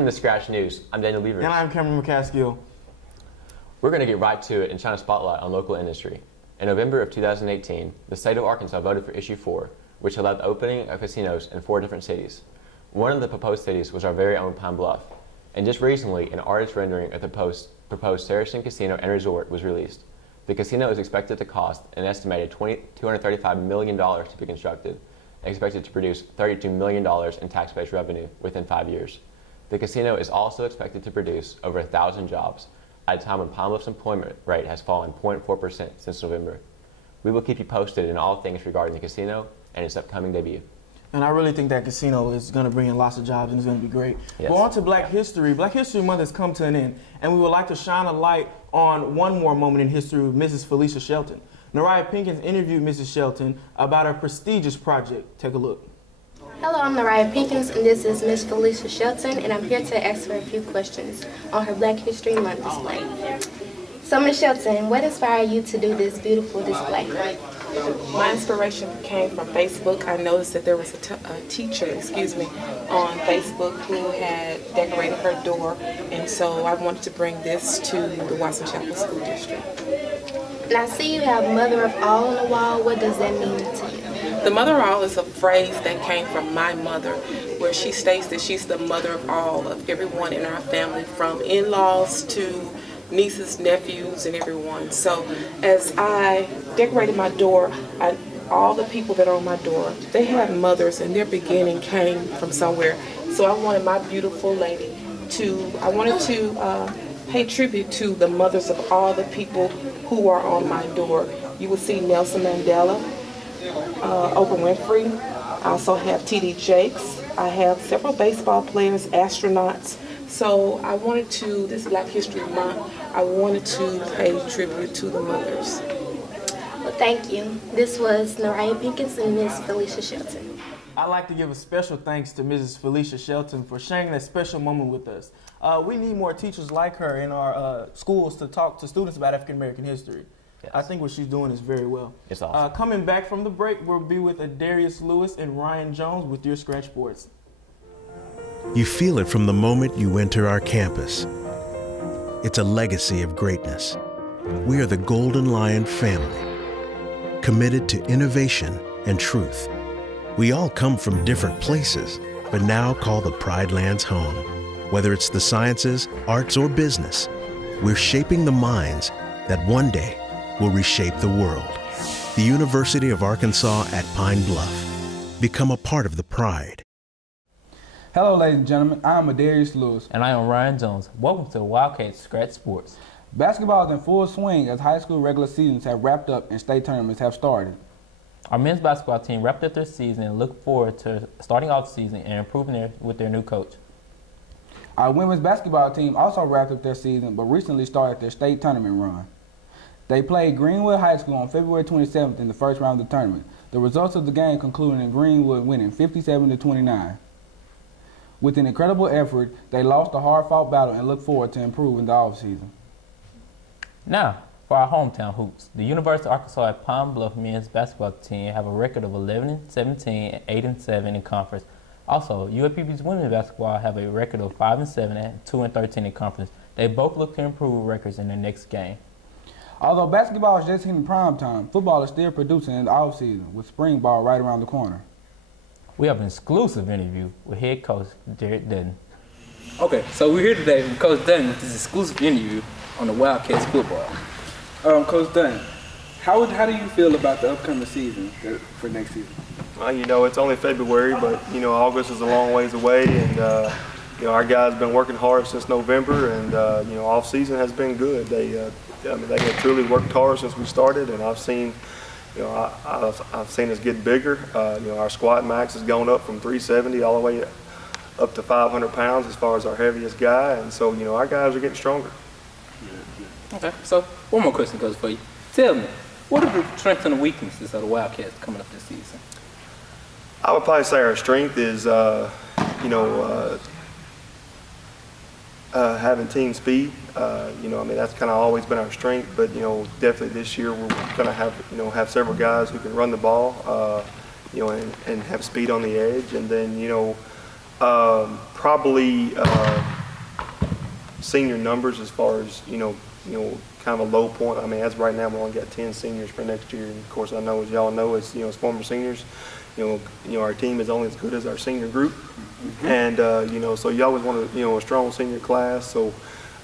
Welcome to Scratch News. I'm Daniel Beavers. And I'm Cameron McCaskill. We're going to get right to it and shine a spotlight on local industry. In November of 2018, the state of Arkansas voted for Issue 4, which allowed the opening of casinos in 4 different cities. One of the proposed cities was our very own Pine Bluff. And just recently, an artist rendering of the proposed Saracen Casino and Resort was released. The casino is expected to cost an estimated $235 million to be constructed, and expected to produce $32 million in tax-based revenue within 5 years. The casino is also expected to produce over 1,000 jobs, at a time when Pine Bluff's employment rate has fallen 0.4% since November. We will keep you posted in all things regarding the casino and its upcoming debut. And I really think that casino is going to bring in lots of jobs and it's going to be great. Yes. But on to Black History. Black History Month has come to an end, and we would like to shine a light on one more moment in history with Mrs. Felicia Shelton. Nariah Pinkins interviewed Mrs. Shelton about her prestigious project. Take a look. Hello, I'm Nariah Pinkins, and this is Miss Felicia Shelton, and I'm here to ask her a few questions on her Black History Month display. So, Miss Shelton, what inspired you to do this beautiful display? My inspiration came from Facebook. I noticed that there was a teacher, on Facebook who had decorated her door, and so I wanted to bring this to the Watson Chapel School District. And I see you have Mother of All on the wall. What does that mean to you? The Mother of All is a phrase that came from my mother, where she states that she's the mother of all, of everyone in our family, from in-laws to nieces, nephews, and everyone. So as I decorated my door, all the people that are on my door, they have mothers, and their beginning came from somewhere. So I wanted my beautiful lady I wanted to pay tribute to the mothers of all the people who are on my door. You will see Nelson Mandela, Oprah Winfrey. I also have T.D. Jakes. I have several baseball players, astronauts. So I wanted to, this Black History Month, I wanted to pay tribute to the mothers. Well, thank you. This was Nariah Pinkins and Miss Felicia Shelton. I'd like to give a special thanks to Mrs. Felicia Shelton for sharing that special moment with us. We need more teachers like her in our schools to talk to students about African American history. Yes. I think what she's doing is very well. It's awesome. Coming back from the break, we'll be with Adarius Lewis and Ryan Jones with your Scratch Boards. You feel it from the moment you enter our campus. It's a legacy of greatness. We are the Golden Lion family, committed to innovation and truth. We all come from different places, but now call the Pride Lands home. Whether it's the sciences, arts, or business, we're shaping the minds that one day will reshape the world. The University of Arkansas at Pine Bluff. Become a part of the Pride. Hello, ladies and gentlemen. I'm Adarius Lewis. And I am Ryan Jones. Welcome to Wildcats Scratch Sports. Basketball is in full swing as high school regular seasons have wrapped up and state tournaments have started. Our men's basketball team wrapped up their season and look forward to starting off the season and improving with their new coach. Our women's basketball team also wrapped up their season but recently started their state tournament run. They played Greenwood High School on February 27th in the first round of the tournament. The results of the game concluded in Greenwood winning 57-29. With an incredible effort, they lost a hard-fought battle and look forward to improving the offseason. Now, for our hometown hoops, the University of Arkansas at Pine Bluff men's basketball team have a record of 11-17 and 8-7 in conference. Also, UAPB's women's basketball have a record of 5-7 and 2-13 in conference. They both look to improve records in their next game. Although basketball is just hitting prime time, football is still producing in the offseason with spring ball right around the corner. We have an exclusive interview with head coach Jared Dutton. Okay, so we're here today with Coach Dutton with this exclusive interview on the Wildcats football. Coach Dutton, how do you feel about the upcoming season for next season? It's only February, but August is a long ways away, and our guys have been working hard since November, and off season has been good. They have truly worked hard since we started, and I've seen us get bigger. Our squat max has gone up from 370 all the way up to 500 pounds as far as our heaviest guy, and so our guys are getting stronger. Okay, so one more question, Coach, for you. Tell me, what are the strengths and the weaknesses of the Wildcats coming up this season? I would probably say our strength is, having team speed. That's kind of always been our strength, but definitely this year we're going to have several guys who can run the ball, and have speed on the edge, and then Probably senior numbers as far as, kind of a low point. I mean, as right now, we only got 10 seniors for next year. And of course, I know, as y'all know, as former seniors, our team is only as good as our senior group. And, so you always want a strong senior class. So,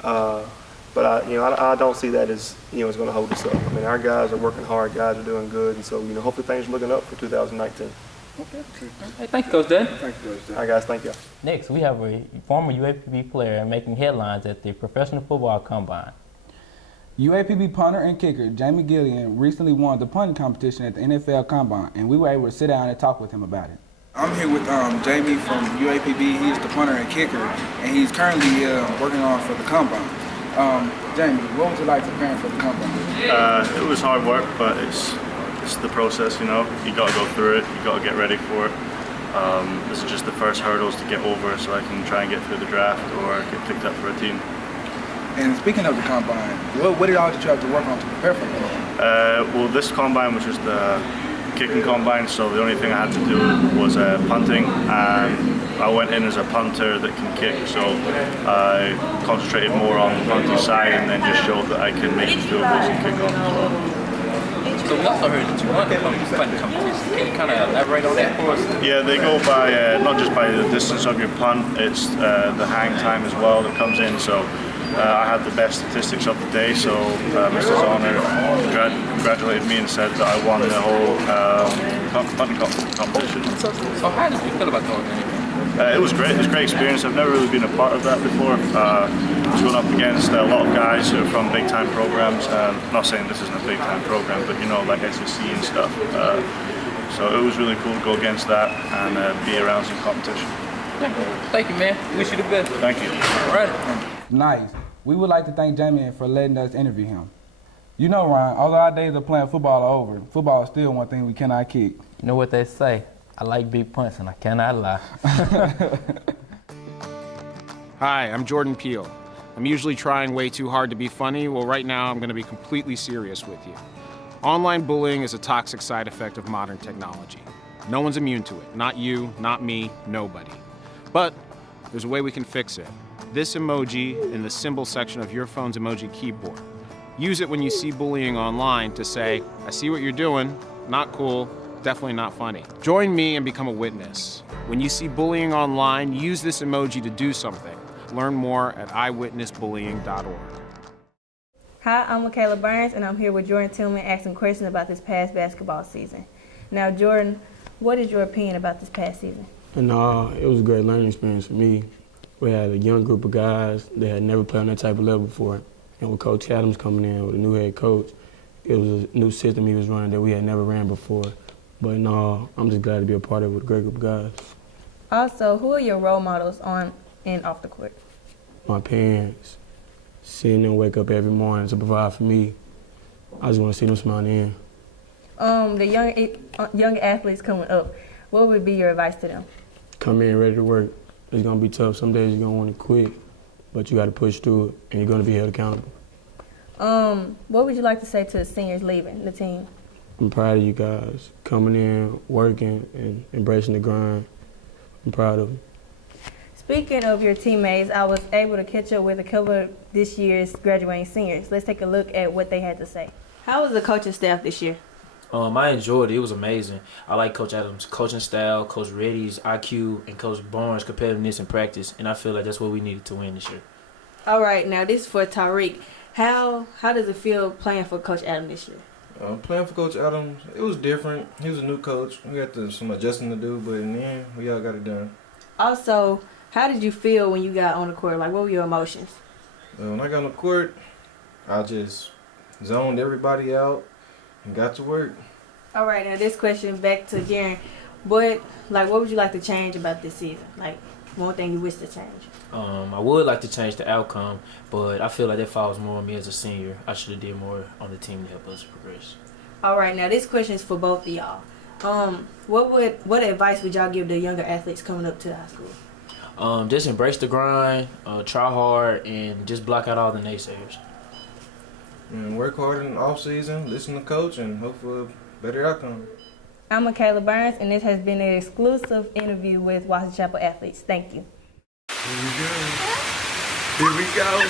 but I don't see that as, it's going to hold us up. I mean, our guys are working hard, guys are doing good. And so, hopefully things are looking up for 2019. Okay. Hey, thank you, Coach Dan. Thank you, Coach Dan. All right, guys, thank you. Next, we have a former UAPB player making headlines at the Professional Football Combine. UAPB punter and kicker Jamie Gillian recently won the punting competition at the NFL Combine, and we were able to sit down and talk with him about it. I'm here with Jamie from UAPB. He's the punter and kicker, and he's currently working on for the Combine. Jamie, what was it like preparing for the Combine? It was hard work, but it's the process, You got to go through it. You got to get ready for it. This is just the first hurdles to get over, so I can try and get through the draft or get picked up for a team. And speaking of the Combine, what did all did you have to work on to prepare for that? Well, this Combine was just the kicking Combine, so the only thing I had to do was punting, and I went in as a punter that can kick, so I concentrated more on the punting side and then just showed that I can make field goals and kick off. So we also heard that you won the punting competition. Can you kind of elaborate on that for us? Yeah, they go by not just by the distance of your punt, it's the hang time as well that comes in. So I had the best statistics of the day, so Mr. Zahner congratulated me and said that I won the whole punting competition. So how did you feel about the whole game? It was great. It was a great experience. I've never really been a part of that before. I was going up against a lot of guys who are from big-time programs. I'm not saying this isn't a big-time program, but like SEC and stuff. So it was really cool to go against that and be around some competition. Thank you, man. Wish you the best. Thank you. All right. Nice. We would like to thank Jamie for letting us interview him. Ryan, although our days of playing football are over, football is still one thing we cannot kick. You know what they say? I like big punts, and I cannot lie. Hi, I'm Jordan Peele. I'm usually trying way too hard to be funny. Well, right now I'm going to be completely serious with you. Online bullying is a toxic side effect of modern technology. No one's immune to it. Not you, not me, nobody. But there's a way we can fix it. This emoji in the symbol section of your phone's emoji keyboard. Use it when you see bullying online to say, I see what you're doing, not cool, definitely not funny. Join me and become a witness. When you see bullying online, use this emoji to do something. Learn more at eyewitnessbullying.org. Hi, I'm Michaela Burns, and I'm here with Jordan Tillman asking questions about this past basketball season. Now, Jordan, what is your opinion about this past season? And it was a great learning experience for me. We had a young group of guys that had never played on that type of level before. And with Coach Adams coming in with a new head coach, it was a new system he was running that we had never ran before. But I'm just glad to be a part of it with a great group of guys. Also, who are your role models on and off the court? My parents, seeing them wake up every morning to provide for me. I just want to see them smile in. The young athletes coming up, what would be your advice to them? Come in ready to work. It's going to be tough. Some days you're going to want to quit, but you got to push through it, and you're going to be held accountable. What would you like to say to the seniors leaving the team? I'm proud of you guys coming in, working, and embracing the grind. I'm proud of them. Speaking of your teammates, I was able to catch up with a couple of this year's graduating seniors. Let's take a look at what they had to say. How was the coaching staff this year? I enjoyed it. It was amazing. I like Coach Adams' coaching style, Coach Reddy's IQ, and Coach Barnes' competitiveness in practice, and I feel like that's what we needed to win this year. All right, now this is for Tariq. How does it feel playing for Coach Adams this year? Playing for Coach Adams, it was different. He was a new coach. We had some adjusting to do, but in the end, we all got it done. Also, how did you feel when you got on the court? Like, what were your emotions? When I got on the court, I just zoned everybody out and got to work. All right, now this question back to Jaren. What would you like to change about this season? Like, one thing you wish to change? I would like to change the outcome, but I feel like that falls more on me as a senior. I should have did more on the team to help us progress. All right, now this question is for both of y'all. What advice would y'all give the younger athletes coming up to the high school? Just embrace the grind, try hard, and just block out all the naysayers. And work hard in the off season, listen to coach, and hope for a better outcome. I'm Michaela Burns, and this has been an exclusive interview with Washington Chapel Athletes. Thank you. Here we go. Here we go.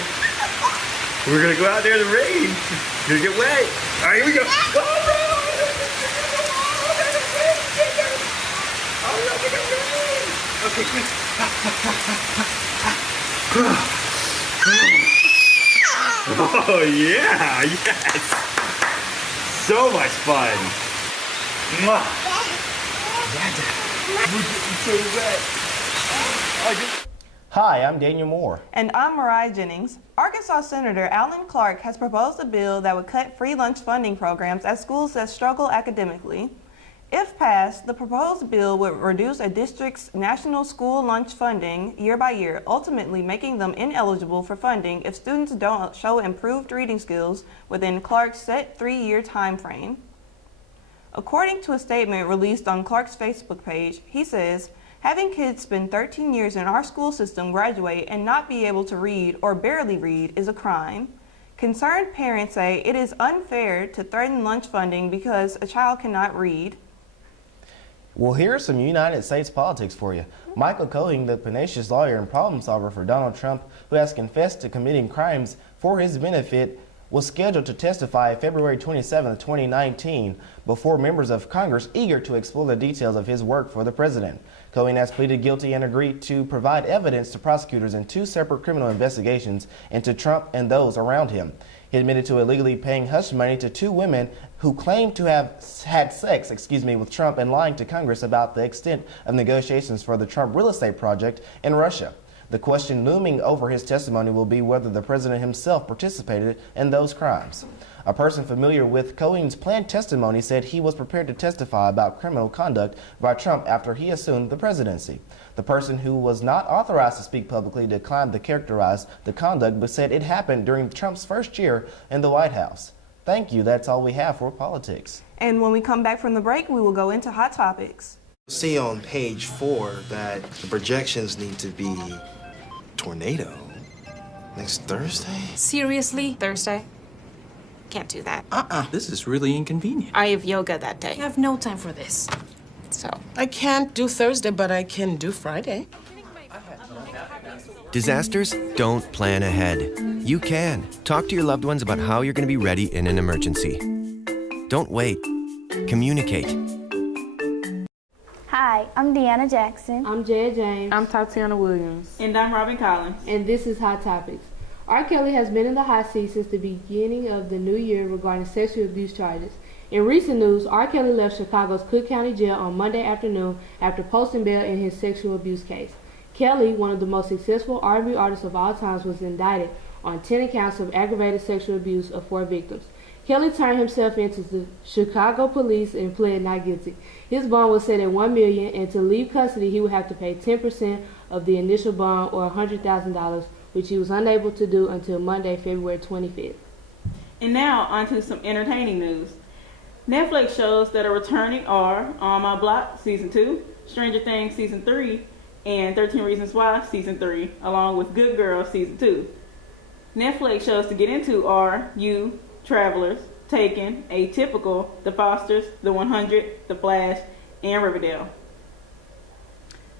We're going to go out there in the rain. You're going to get wet. All right, here we go. Okay, quick. Oh, yeah. Yes. So much fun. Mwah. We're getting so wet. Hi, I'm Daniel Moore. And I'm Mariah Jennings. Arkansas Senator Alan Clark has proposed a bill that would cut free lunch funding programs at schools that struggle academically. If passed, the proposed bill would reduce a district's national school lunch funding year by year, ultimately making them ineligible for funding if students don't show improved reading skills within Clark's set 3-year time frame. According to a statement released on Clark's Facebook page, he says, "Having kids spend 13 years in our school system graduate and not be able to read or barely read is a crime. Concerned parents say it is unfair to threaten lunch funding because a child cannot read." Well, here's some United States politics for you. Michael Cohen, the pugnacious lawyer and problem solver for Donald Trump, who has confessed to committing crimes for his benefit, was scheduled to testify February 27, 2019, before members of Congress eager to explore the details of his work for the president. Cohen has pleaded guilty and agreed to provide evidence to prosecutors in 2 separate criminal investigations into Trump and those around him. He admitted to illegally paying hush money to 2 women who claimed to have had sex, with Trump and lying to Congress about the extent of negotiations for the Trump real estate project in Russia. The question looming over his testimony will be whether the president himself participated in those crimes. A person familiar with Cohen's planned testimony said he was prepared to testify about criminal conduct by Trump after he assumed the presidency. The person, who was not authorized to speak publicly, declined to characterize the conduct but said it happened during Trump's first year in the White House. Thank you. That's all we have for politics. And when we come back from the break, we will go into Hot Topics. See on page 4 that the projections need to be tornado next Thursday. Seriously? Thursday? Can't do that. This is really inconvenient. I have yoga that day. I have no time for this. So. I can't do Thursday, but I can do Friday. Disasters don't plan ahead. You can. Talk to your loved ones about how you're going to be ready in an emergency. Don't wait. Communicate. Hi, I'm Deanna Jackson. I'm Jaya James. I'm Tatiana Williams. And I'm Robin Collins. And this is Hot Topics. R. Kelly has been in the hot seat since the beginning of the new year regarding sexual abuse charges. In recent news, R. Kelly left Chicago's Cook County Jail on Monday afternoon after posting bail in his sexual abuse case. Kelly, one of the most successful R&B artists of all times, was indicted on 10 accounts of aggravated sexual abuse of 4 victims. Kelly turned himself into the Chicago police and pled not guilty. His bond was set at $1 million, and to leave custody, he would have to pay 10% of the initial bond, or $100,000, which he was unable to do until Monday, February 25th. And now, on to some entertaining news. Netflix shows that are returning are On My Block Season 2, Stranger Things Season 3, and 13 Reasons Why Season 3, along with Good Girl Season 2. Netflix shows to get into are You, Travelers, Taken, Atypical, The Fosters, The 100, The Flash, and Riverdale.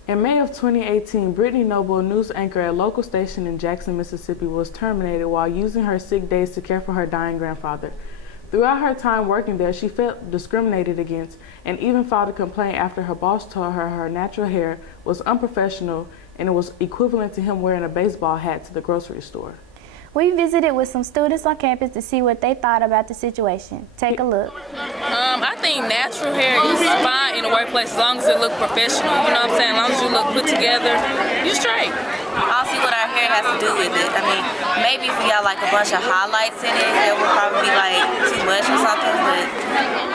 In May of 2018, Brittany Noble, a news anchor at a local station in Jackson, Mississippi, was terminated while using her sick days to care for her dying grandfather. Throughout her time working there, she felt discriminated against and even filed a complaint after her boss told her her natural hair was unprofessional and it was equivalent to him wearing a baseball hat to the grocery store. We visited with some students on campus to see what they thought about the situation. Take a look. I think natural hair is fine in the workplace as long as it looks professional. You know what I'm saying? As long as you look put together, you're straight. I'll see what our hair has to do with it. I mean, maybe if we got like a bunch of highlights in it, it would probably be like too much or something. But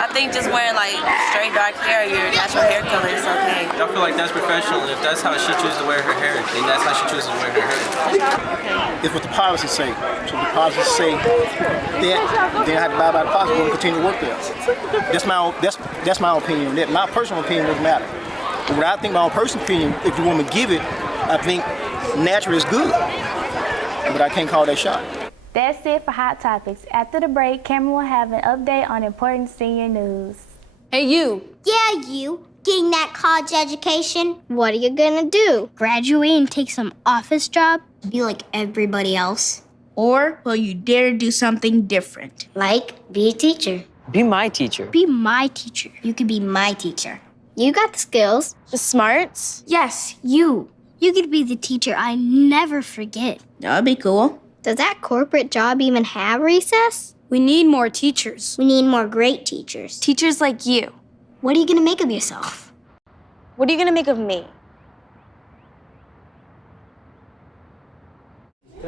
I think just wearing like straight dark hair, your natural hair color is okay. I feel like that's professional. If that's how she chooses to wear her hair, then that's how she chooses to wear her hair. It's what the policy say. So the policy say that, then I have to buy by the policy and continue to work there. That's my opinion. That my personal opinion doesn't matter. But what I think my own personal opinion, if you want me to give it, I think natural is good. But I can't call that shot. That's it for Hot Topics. After the break, Cameron will have an update on important senior news. Hey, you. Yeah, you. Getting that college education? What are you gonna do? Graduate and take some office job? Be like everybody else? Or will you dare do something different? Like be a teacher. Be my teacher. Be my teacher. You could be my teacher. You got the skills. The smarts? Yes, you. You could be the teacher I never forget. That'd be cool. Does that corporate job even have recess? We need more teachers. We need more great teachers. Teachers like you. What are you gonna make of yourself? What are you gonna make of me?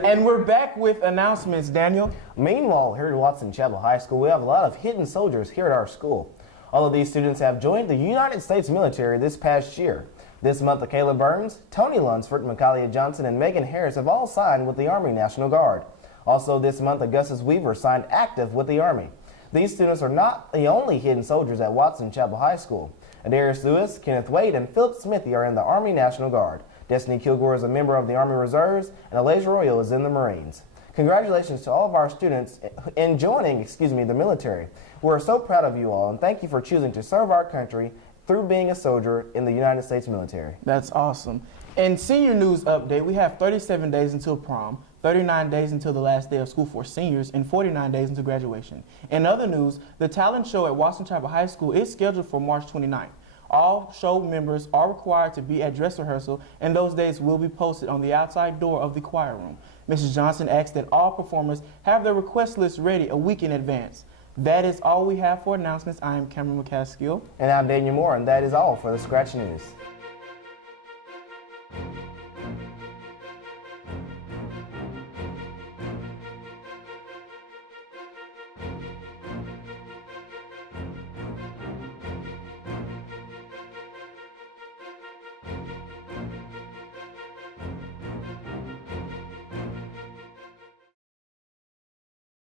And we're back with announcements, Daniel. Meanwhile, here at Watson Chapel High School, we have a lot of hidden soldiers here at our school. All of these students have joined the United States military this past year. This month, Caleb Burns, Tony Lunsford, Mikalia Johnson, and Megan Harris have all signed with the Army National Guard. Also this month, Augustus Weaver signed active with the Army. These students are not the only hidden soldiers at Watson Chapel High School. Adarius Lewis, Kenneth Wade, and Philip Smithy are in the Army National Guard. Destiny Kilgore is a member of the Army Reserves, and Elijah Royal is in the Marines. Congratulations to all of our students in joining, the military. We're so proud of you all, and thank you for choosing to serve our country through being a soldier in the United States military. That's awesome. In senior news update, we have 37 days until prom, 39 days until the last day of school for seniors, and 49 days until graduation. In other news, the talent show at Watson Chapel High School is scheduled for March 29th. All show members are required to be at dress rehearsal, and those dates will be posted on the outside door of the choir room. Mrs. Johnson asked that all performers have their request list ready a week in advance. That is all we have for announcements. I am Cameron McCaskill. And I'm Daniel Moore, and that is all for the Scratch News.